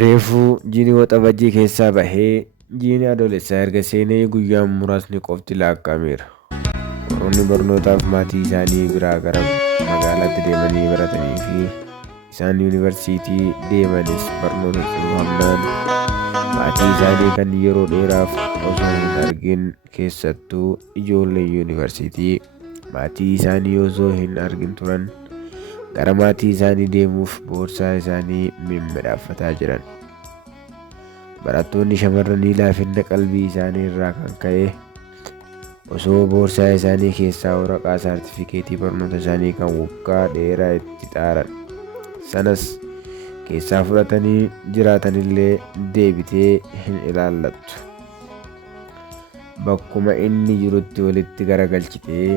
Reefuu jiini waxabajjii keessaa bahee jiini adoolessaa erga seenee guyyaan muraasni qofti lakkaa'ameera. Warroonni barnootaaf maatii isaanii biraa gara magaalaatti deemanii baratanii fi isaan yuunivarsiitii deemanis barnoota xumuramnaan maatii isaanii kan yeroo dheeraaf osoo hin argin, keessattuu ijoollee yuunivarsiitii maatii isaanii osoo hin argin turan gara maatii isaanii deemuuf boorsaa isaanii mimmiidhaafataa jiran. Barattoonni shamarranii laafina qalbii isaanii irraa kan ka'e osoo boorsaa isaanii keessaa waraqaa saartifikeetii barnoota isaanii kan waggaa dheeraa itti xaaran sanas keessaa fudhatanii jiraatanillee deebitee hin ilaallattu. Bakkuma inni jirutti walitti garagalchitee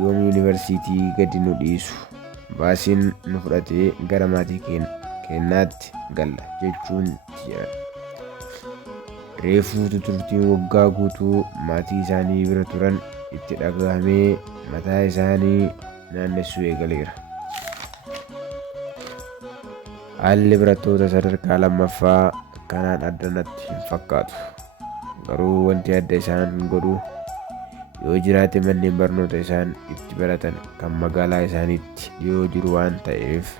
yoom yuunivarsiitii gadi nu dhiisu baasiin nu fudhatee gara maatii keenyaatti galla jechuun jedhan. Reefuu turtiin waggaa guutuu maatii isaanii bira turan itti dhagahamee mataa isaanii naannessuu eegaleera. Haalli barattoota sadarkaa lammaffaa kanaan addanatti hin fakkaatu. Garuu wanti adda isaan godhu yoo jiraate manneen barnoota isaan itti baratan kan magaalaa isaaniitti dhiyoo jiru waan ta'eef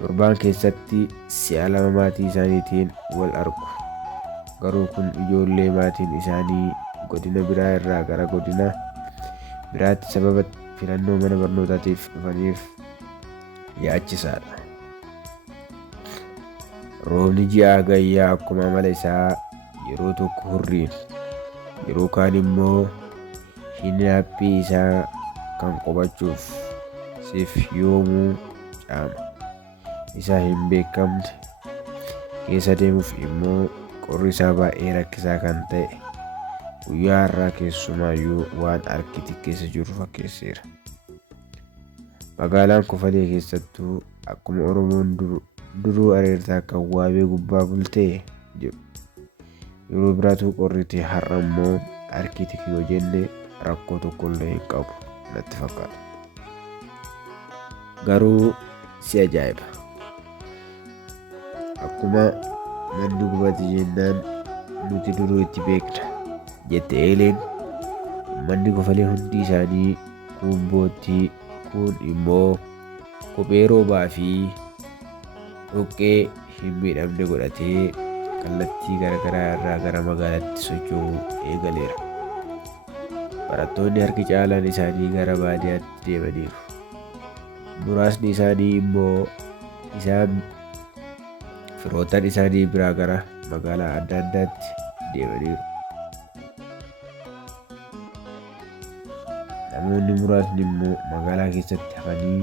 torbaan keessatti si'a 2 maatii isaaniitiin wal argu. Garuu kun ijoollee maatiin isaanii godina biraa irraa gara godina biraatti sababa filannoo mana barnootaatiif dhufaniif yaachisaadha. Roobni ji'a gayyaa akkuma amala isaa yeroo tokko hurriin yeroo kaan immoo hinaaphii isaa kan qobachuuf siif yoomuu caama isaa hin beekamne keessa deemuuf immoo qorri isaa baay'ee rakkisaa kan ta'e guyyaa har'aa keessumaayyuu waan argite keessa jiru fakkeesseera. Magaalaan Kofalee keessattuu akkuma Oromoon duruu areertaa kan waabee gubbaa bultee jedhu yeroo biraatu qorriti har'a immoo argite yoo jenne rakkoo tokkollee hin qabu natti fakkaata. Garuu si ajaa'iba. Akkuma manni gubate jennaan nuti duruu itti beekna jette Eeleen. Manni Kofalee hundi isaanii kuun boottii, kuun immoo kophee roobaa fi dhoqqee hin miidhamne godhatee kallattii garaagaraa irraa gara magaalaatti socho'uu eegaleera. Barattoonni harki caalaan isaanii gara baadiyyaatti deemaniiru. Muraasni isaanii immoo isaan firoottan isaanii biraa gara magaalaa adda addaatti deemaniiru. Namoonni muraasni immoo magaalaa keessatti hafanii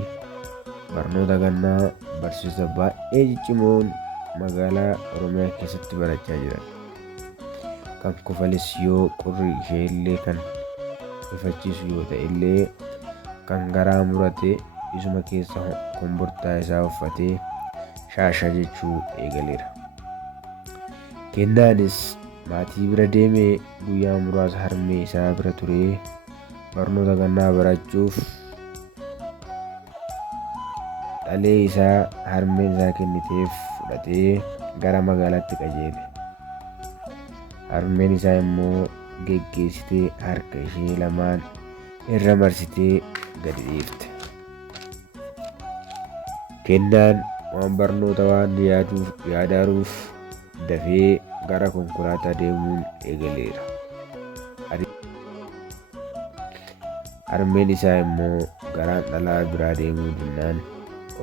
barnoota gannaa barsiisota baay'ee ciccimoon magaalaa Oromiyaa keessatti barachaa jiran. Kan Kofales yoo qorri ishee illee kan rifachiisu yoo ta'e illee kan garaa murate isuma keessa kombortaa isaa uffatee shaasha jechuu eegaleera. Kennaanis maatii bira deemee guyyaa muraasa harmee isaa bira turee barnoota gannaa barachuuf dhalee isaa harmeen isaa kenniteef fudhatee gara magaalaatti qajeele. Harmeen isaa immoo geggeessitee harka ishee lamaan irra marsitee gadi dhiifte. Kennaan waan barnoota waan yaadaaruuf dafee gara konkolaataa deemuun eegaleera. Harmeen isaa immoo garaan dhalaa biraa deemuu dinnaan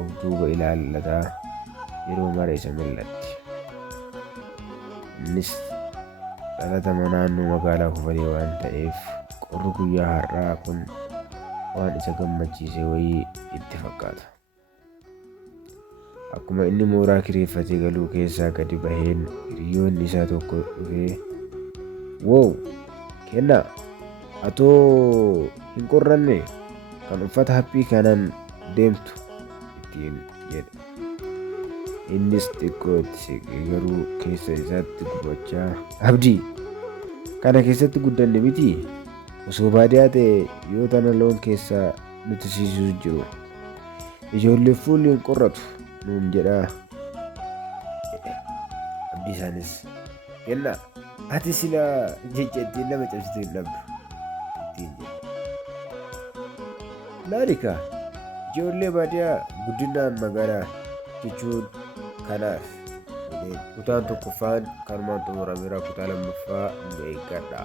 of duuba ilaallataa yeroo mara isa mil'atti. Innis dhalatama naannoo magaalaa Kofalee waan ta'eef qorri guyyaa har'aa kun waan isa gammachiise wayii itti fakkaata. Akkuma inni mooraa kireeffatee galuu keessaa gadi baheen hiriyoonni isaa tokko dhufee "Wow, Kennaa, atoo hin qorranne kan uffata haphii kanaan deemtu" ittiin jedhe. Innis xiqqoo itti siqee garuu keessa isaatti gubachaa "Abdii, kana keessatti guddanne miti? Osoo baadiyyaa ta'e yoo tana loon keessaa nuti siisuu jiru. Ijoollee fuulli hin qorratu nuun jedhaa." hundi isaanis kennaa ati silaa jecha ittiin nama cabsitu hin dhabdu ittiin jedha. Laalikaa ijoollee baadiyyaa guddinaan magaalaa jechuun kanaaf kutaan tokkoffaan kanumaan xumurameera kutaa lammaffaa nu eeggadha.